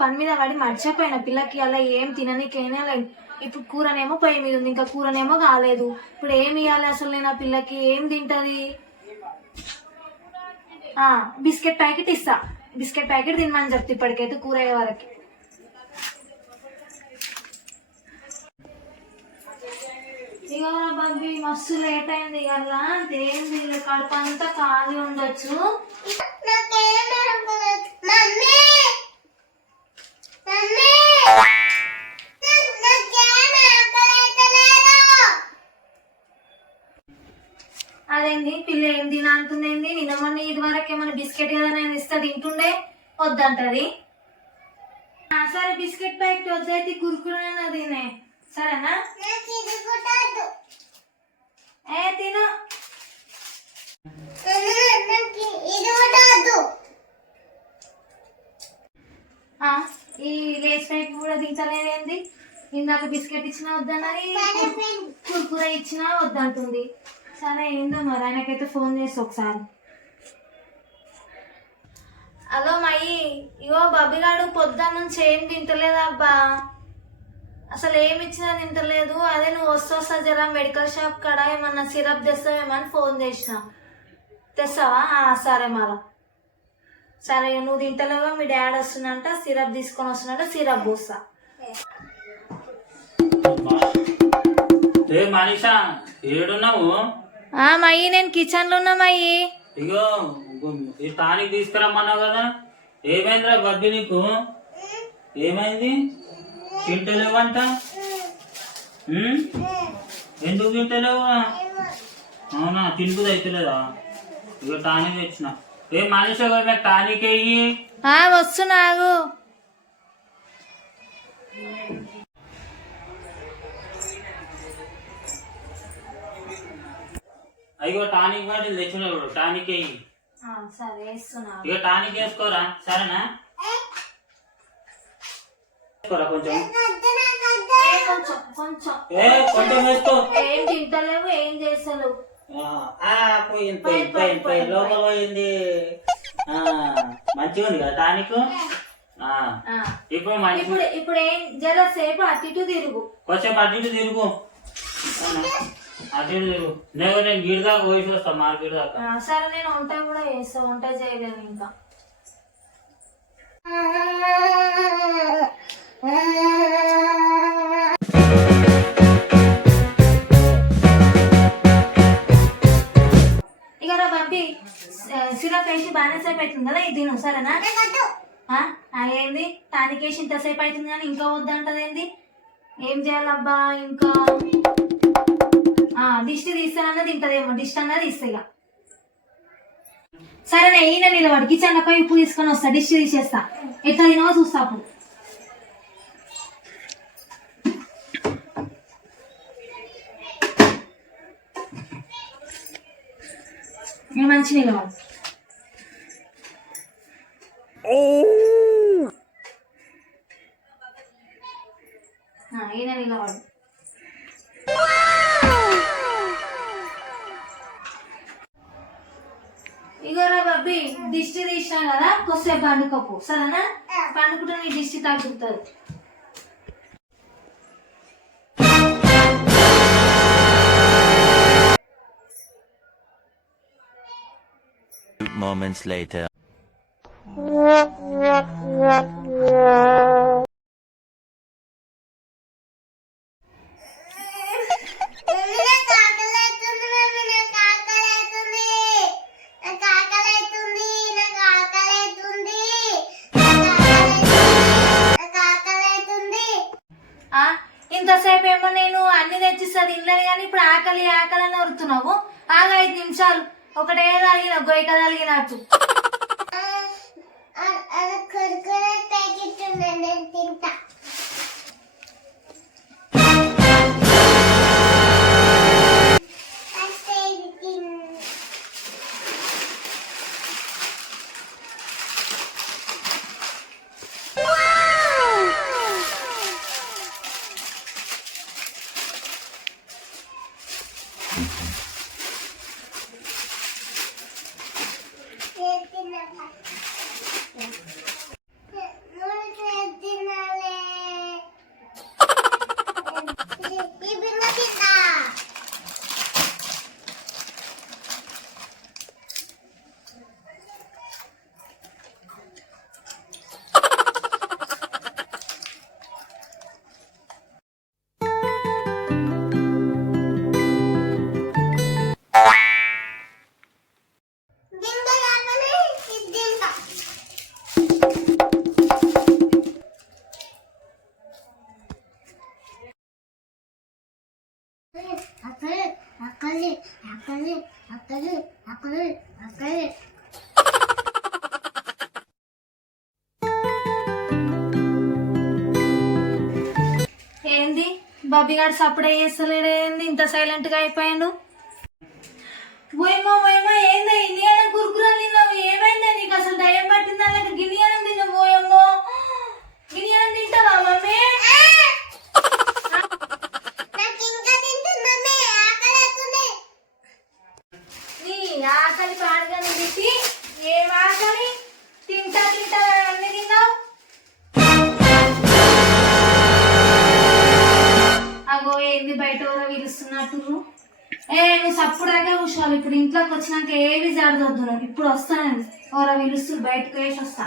పని మీద పడి మర్చిపోయిన పిల్లకి అలా ఏం తిననీకైనా లేదు ఇప్పుడు కూరనేమో పొయ్యి మీద ఉంది ఇంకా కూరనేమో కాలేదు. ఇప్పుడు ఏమి ఇవ్వాలి అసలు నేను ఆ పిల్లకి? ఏం తింటది? ఆ, బిస్కెట్ ప్యాకెట్ ఇస్తా. బిస్కెట్ ప్యాకెట్ తినమని చెప్తే ఇప్పటికైతే కూర అయ్యే వరకు. ఇక బాబీ మస్తు లేట్ అయింది కదా దేని వీళ్ళు కడుపు అంతా ఖాళీ ఉండొచ్చు. అదేంది పిల్ల ఏం తినంటుందేంది నిన్న మొన్న ఇది వరకు ఏమైనా బిస్కెట్ ఏదైనా నేను ఇస్తా తింటుండే? వద్దంటది. ఆ, సరే బిస్కెట్ ప్యాకెట్ వద్దైతే కురుకురు తినే. సరేనా ఏ తిను ఆ, ఈ లేస్ ప్యాకెట్ ఏంది ఇందాక బిస్కెట్ ఇచ్చినా వద్దన్నది కుర్కుర ఇచ్చినా వద్దంటుంది. సరే ఏందో మరి ఆయనకైతే ఫోన్ చేసి ఒకసారి. హలో మయి ఇగో బబ్బిగాడు పొద్దున్న నుంచి ఏం తింటలేదబ్బా అసలు ఏమి ఇచ్చినా తింటలేదు. అదే నువ్వు వస్తా వస్తా జరా మెడికల్ షాప్ కాడ ఏమన్నా సిరప్ తెస్తావేమని ఫోన్ చేసిన. తెస్తావా? సరే మళ్ళా. సరే నువ్వు తింటలేవా? మీ డాడీ వస్తున్నంట సిరప్ తీసుకొని వస్తున్నట్ట సిరప్ పోస్తా. ఏ మనీషా ఏడున్నావు? ఆ మయ్యి నేను కిచెన్లో ఉన్నా మయ్యి ఇగో ఈ టానిక్ తీసుకురమ్మన్నావు కదా. ఏమైందిరా బబ్బి నీకు? ఏమైంది? తింటలేవంట? ఎందుకు తింటలేవు? అవునా తింటుంది అయితలేదా? ఇక టానిక్ తెచ్చిన. ఏ మనిషి నాకు టానిక్ వెయ్యి ఆ వస్తున్నాగు అయ్యో టానిక్ బాటిల్ తెచ్చినప్పుడు టానిక్ వెయ్యి సరే వేస్తున్నా ఇక టానిక్ వేసుకోరా? సరేనా? వేసుకోరా కొంచెం? కొంచెం కొంచెం. ఏ కొంచెం వేసుకో. ఏం తింటలేవు ఏం చేస్తలేవు. ఆ, పోయింది పోయింది పోయింది పోయింది లోపల పోయింది. ఆ, మంచిగా ఉంది కదా టానిక్? ఇప్పుడు ఇప్పుడు ఇప్పుడు ఏం జర సేపు అటు ఇటు తిరుగు. కొంచెం అటు ఇటు తిరుగు. అవునా? నేను నేను దాకా పోయి వస్తాను మార్కెట్ దాకా. ఆ, సరే నేను వంట కూడా చేస్తా వంట చేయలేను ఇంకా. ఇక రా పంపి సిరప్ వేసి బాగానే సేపు అవుతుంది కదా ఇది తిను సరేనా? ఆ, ఆ, ఏంది తానికేసి ఇంతసేపు అవుతుంది కానీ ఇంకా వద్దంటది ఏంది ఏం చేయాలబ్బా ఇంకా? దిష్టి తీస్తానన్నది తింటదేమో దిష్టి అన్నది ఇస్తా ఇక. సరేనే ఈయన నిలబడి కిచెన్ పోయి ఉప్పు తీసుకొని వస్తా దిష్టి తీసేస్తా. ఎట్లా తినవో చూస్తా అప్పుడు. మంచి నిలబడి. ఈయన నిలబడు. ఇగోరా బబ్బి దిష్టి తీసినా కదా కొద్దిసేపు పండుకోపు. సరేనా? పండుకుంటే నీ దిష్టి తగ్గుతుంది. Moments later. తినలేదు కానీ ఇప్పుడు ఆకలి ఆకలి అని వరుతున్నావు ఆగా ఐదు నిమిషాలు. ఒకటే తలిగిన గొయ్యక తలిగినట్టు తింటా. ఏంది బాబీ గారు సప్పుడే చేస్తలేడు ఏంది? ఇంత సైలెంట్గా పోయమో పోయమో ఏ నువ్వు సప్పుడాకే కూర్చోవాలి ఇప్పుడు ఇంట్లోకి వచ్చినాక ఏవి జరగొద్దు నువ్వు ఇప్పుడు వస్తాను ఎవరో పిలుస్తూ బయటకు వేసి వస్తా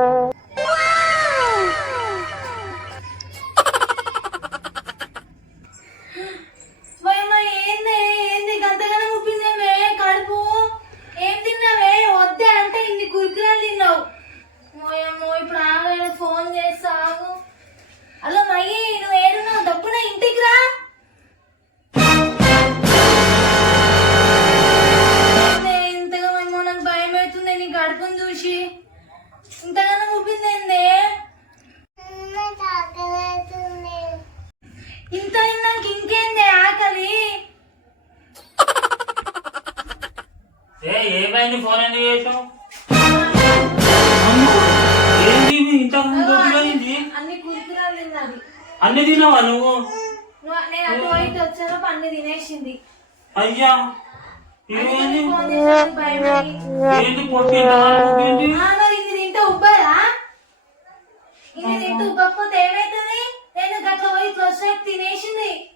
ఇది? ఇంత ముందు అన్ని కురికురాలు తిన్నది. అన్ని తిన్నావా నువ్వు? నువ్వు- నేను అటు వచ్చాక అన్ని తినేసింది. అయ్యా ఫోన్ పొట్టి? ఆ, మరి ఇది తింటే ఉబ్బదా? ఇది తింటే ఉబ్బకపోతే ఏమైతుంది? నేను గట్ల పోయి ఇట్లా వచ్చాక తినేసింది.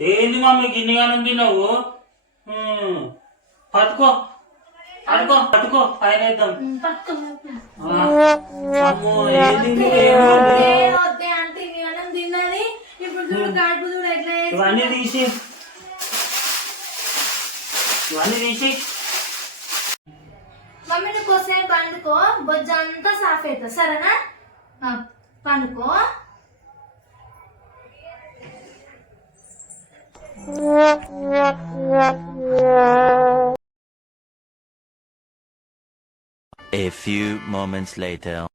ఏంది మమ్మీ గిన్నెగానం తిన్నావు. పట్టుకో. పట్టుకో పట్టుకో పైన వేద్దాం. తీసి. ఇవన్నీ తీసి. మమ్మీ నువ్వు కోసేపు పండుకో. బొజ్జ అంతా సాఫ్ అవుతుంది సరేనా? పండుకో. Yeah, yeah, yeah. A few moments later.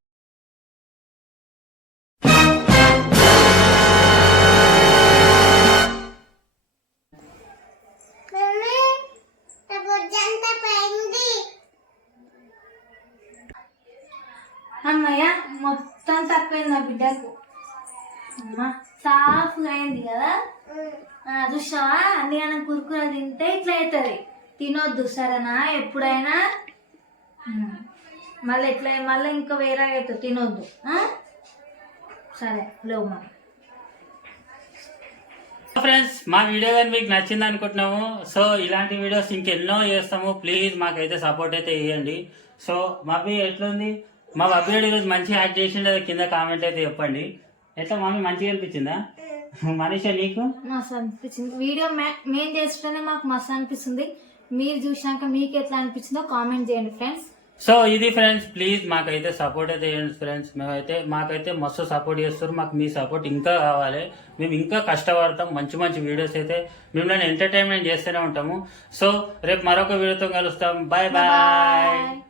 అమ్మయ్య మొత్తం తక్కువైంది నా బిడ్డకు. అమ్మా సాఫ్గా అయింది కదా? ఆ, చూసావా? అన్ని అన్నం కురుకుర తింటే ఇట్లా అవుతుంది. తినొద్దు సరేనా? ఎప్పుడైనా. మళ్ళీ ఎట్లా మళ్ళీ ఇంకా వేరే అవుతుంది తినొద్దు? సరే లేవు మరి. ఫ్రెండ్స్ మా వీడియో కానీ మీకు నచ్చింది అనుకుంటున్నాము. సో ఇలాంటి వీడియోస్ ఇంకెన్నో చేస్తాము. ప్లీజ్ మాకైతే సపోర్ట్ అయితే చేయండి. సో మమ్మీ ఎట్లుంది? మా మమ్మీ ఈరోజు మంచిగా యాక్ట్ చేసిండే. కింద కామెంట్ అయితే చెప్పండి. ఎట్లా మమ్మీ మంచిగా అనిపించిందా? మనీషా నీకు? మస్తు అనిపించింది. వీడియో మే- మేము చేస్తుంటేనే మాకు మస్తు అనిపిస్తుంది. మీరు చూసినాక మీకు ఎట్లా అనిపించిందో కామెంట్ చేయండి ఫ్రెండ్స్ సో ఇది ఫ్రెండ్స్ ప్లీజ్ మాకైతే సపోర్ట్ అయితే చేయండి ఫ్రెండ్స్ మేమైతే మాకైతే మస్తు సపోర్ట్ చేస్తారు మాకు మీ సపోర్ట్ ఇంకా కావాలి. మేము ఇంకా కష్టపడతాం. మంచి మంచి వీడియోస్ అయితే మిమ్మల్ని ఎంటర్టైన్మెంట్ చేస్తూనే ఉంటాము. సో రేపు మరొక వీడియోతో కలుస్తాం. Bye bye bye